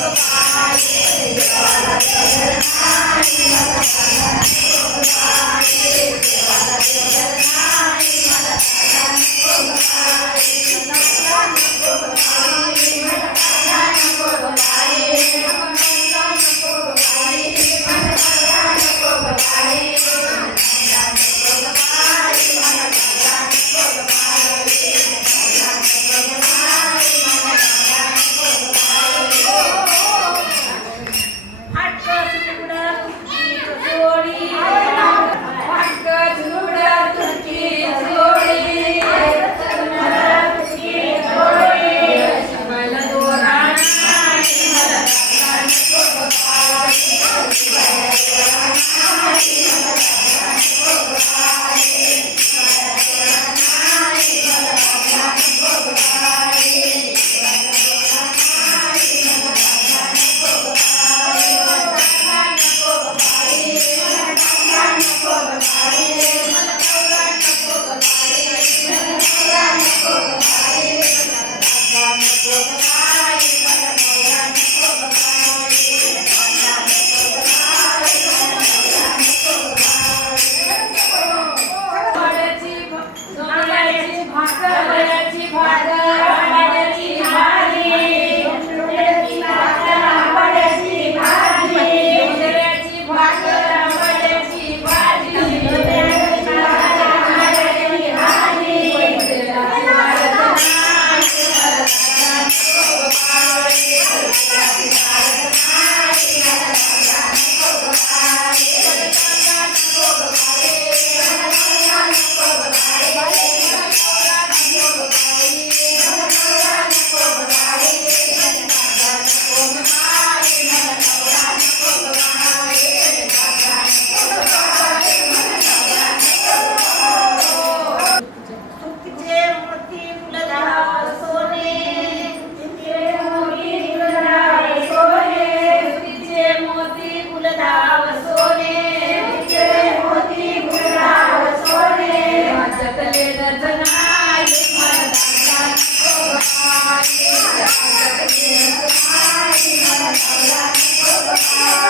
Glória a Deus. Macarena. Yeah.